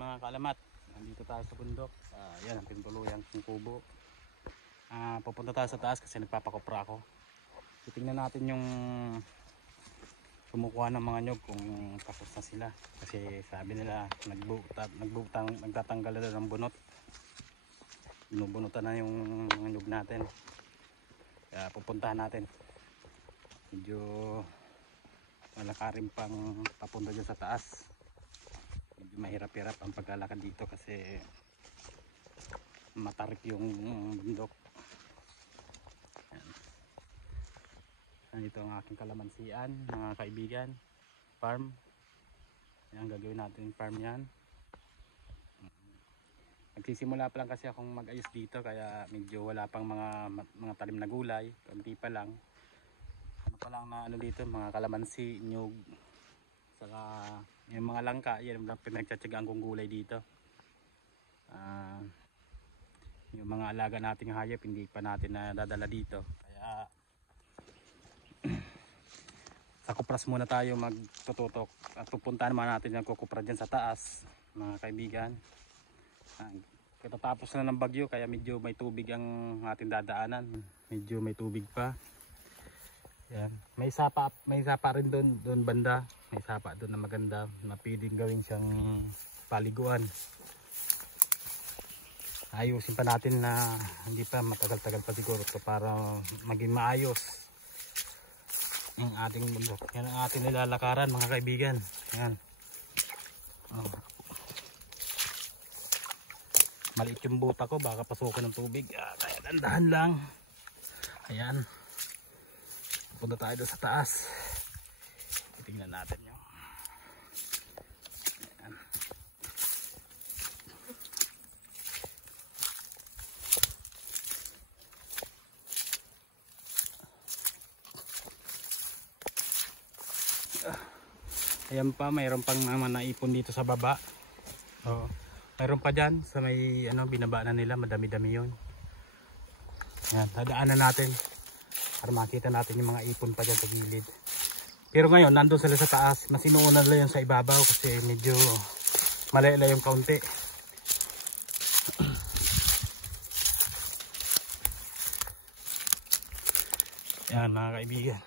mga kaalamat. Nandito tayo sa bundok. Yan ang tinutuluyan kong kubo. Pupunta tayo sa taas kasi nagpapakopra ako. Titingnan natin yung kumukuha ng mga nyog kung tapos na sila. Kasi sabi nila nagtatanggal na ng bunot. Binubunutan na yung mga nyog natin. Kaya pupuntahan natin. Medyo malakarin pang papunta dyan sa taas. Medyo mahirap-hirap ang paglalakad dito kasi matarik yung bundok. Nandito ang aking kalamansian, mga kaibigan. Farm. Yan, gagawin natin yung farm yan. Nagsisimula pa lang kasi akong mag-ayos dito kaya medyo wala pang mga talim na gulay. Kunti pa lang. Ano pa lang na ano dito, mga kalamansi, nyug, saka yung mga langka, yan lang pinagtsatsagaan kong gulay dito. Yung mga alaga nating hayop hindi pa natin nadadala dito. Kaya sa kupras muna tayo magtututok at pupuntahan naman natin yung kukupra dyan sa taas, mga kaibigan. Katatapos na ng bagyo kaya medyo may tubig ang ating dadaanan. Medyo may tubig pa. Yan. May sapa rin doon banda. May sapa doon na maganda na pwedeng gawin siyang paliguan. Ayusin pa natin na hindi pa matagal-tagal pa siguro to para maging maayos yung ating bundok. Yan ang ating nilalakaran, mga kaibigan. Yan. Maliit yung buta ko, baka pasukin ng tubig. Kaya dandahan lang. Ayan. Punta tayo doon sa taas. Titignan natin yung. Ayan. Ayan pa, mayroon pang naman naipon dito sa baba. Mayroon pa dyan sa may binaba na nila, madami-dami yun. Ayan, dadaanan natin para makita natin yung mga ipon pa dyan sa gilid. Pero ngayon nandun sila sa taas, mas inuunan nila yun sa ibabaw kasi medyo malayla yung kaunti. Ayan, mga kaibigan,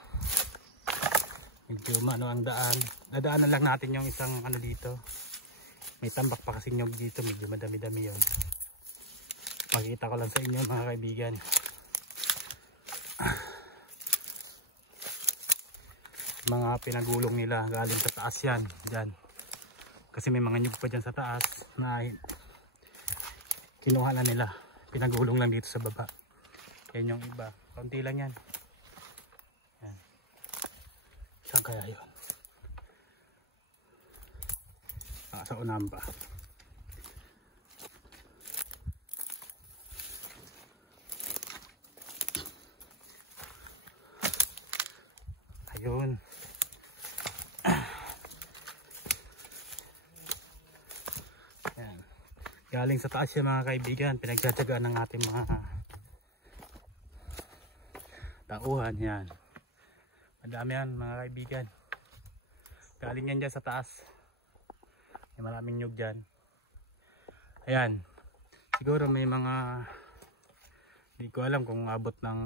medyo ang daan. Dadaanan lang natin yung isang dito. May tambak pa kasi nyog dito, medyo madami-dami yun. Pakita ko lang sa inyo, mga kaibigan. Mga pinagulong nila galing sa taas yan, dyan. Kasi may mga nyug pa dyan sa taas na kinuha na nila. Pinagulong lang dito sa baba. Yan yung iba, kaunti lang yan. Yan. Saan kaya yun? Sa unahan pa. Ayun. Yan. Galing sa taas yung mga kaibigan, pinagtsatsagaan ng ating mga tauhan. Yan. Madami yan, mga kaibigan. Galing yan dyan sa taas. May maraming nyug dyan. Ayan. Siguro may mga, hindi ko alam kung abot ng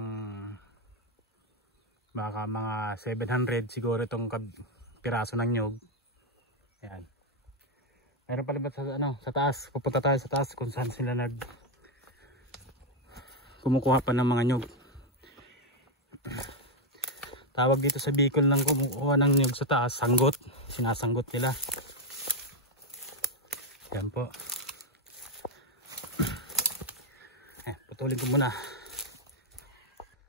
baka mga 700 siguro itong piraso ng nyug. Ayan. Mayroon pala ba sa taas? Pupunta tayo sa taas kung saan sila kumukuha pa ng mga nyug. Tawag dito sa Bicol ng kumukuha ng nyug sa taas, sanggot. Sinasanggot nila. Yan po. Putulin ko muna.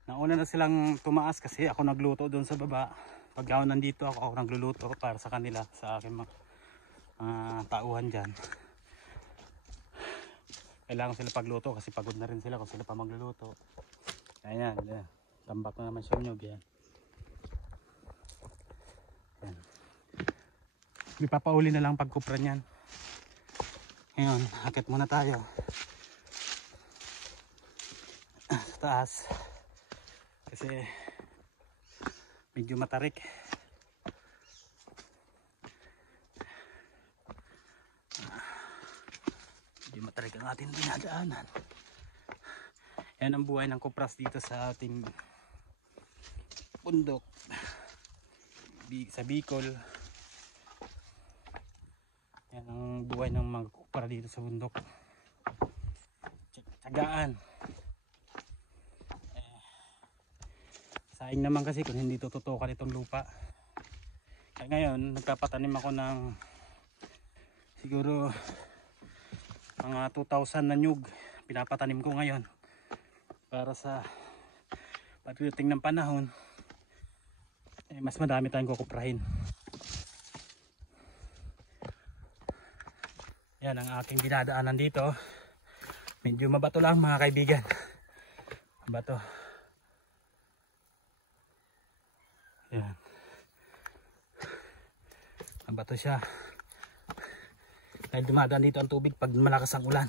Nauna na silang tumaas kasi ako nagluto doon sa baba. Pag ako nandito ako nagluluto para sa kanila, sa aking mga tauhan dyan. Kailangan sila pagluto kasi pagod na rin sila kung sila pa magluluto. Ayan, yan. Tambak na naman siya nyug. Yan. Yan. Ipapauli na lang pagkupra niyan. Ngayon, akit muna tayo sa taas kasi medyo matarik. tarik ang ating dinadaanan. Yan ang buhay ng kupras dito sa ating bundok sa Bicol. Yan ang buhay ng mga kupra dito sa bundok. Tsagaan. Sayang naman kasi kung hindi tututukan itong lupa. Kaya ngayon nagpapatanim ako ng siguro mga 2,000 na nyug. Pinapatanim ko ngayon para sa pagdating ng panahon mas madami tayong kukuprahin. Yan ang aking dinadaanan dito. Medyo mabato lang mga kaibigan. Mabato. Yan. Mabato siya. Dahil dumadaan dito ang tubig pag malakas ang ulan.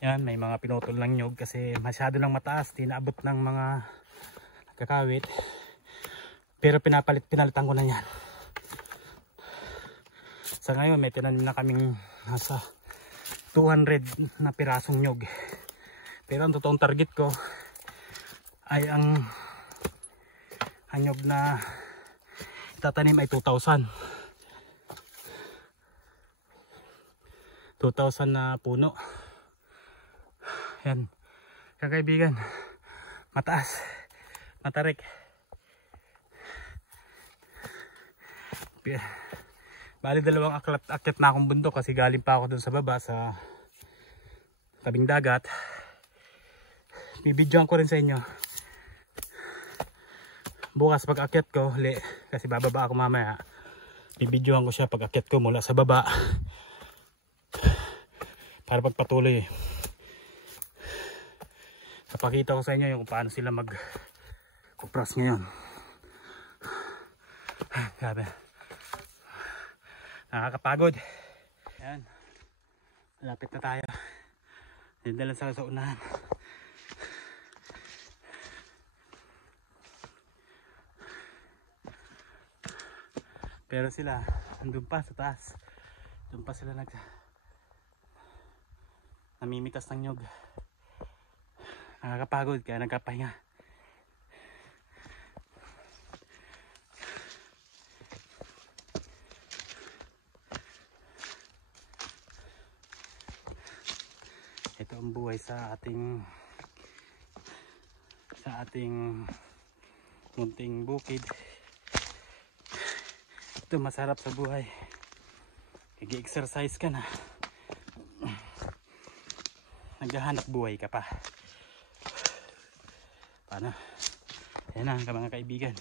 Yan, may mga pinutol ng nyug kasi masyado lang mataas, tinaabot ng mga kakawit. Pero pinalitan ko na yan. Sa ngayon may tinanim na kaming nasa 200 na pirasong nyug. Pero ang totoong target ko ay ang nyug na itatanim ay 2,000. 2,000 na puno. Yan, kaibigan, mataas, matarik. Bali dalawang akyat na akong bundok kasi galing pa ako dun sa baba sa tabing dagat. Bibidyoan ko rin sa inyo bukas pag akyat ko kasi bababa ako mamaya. Bibidyoan ko siya pag akyat ko mula sa baba para pagpatuloy. Napakita ko sa inyo yung kung paano sila mag-kupras ngayon. Grabe. Nakakapagod. Ayan. Malapit na tayo. Dito lang sa unahan. Pero sila, andun pa sa taas. Doon pa sila namimitas ng nyug. Nakakapagod kaya nagkapahinga. Ito ang buhay sa ating munting bukid. Ito masarap sa buhay. Nag-exercise ka na. Naghahanap buhay ka pa. Paano? Ayan na mga kaibigan.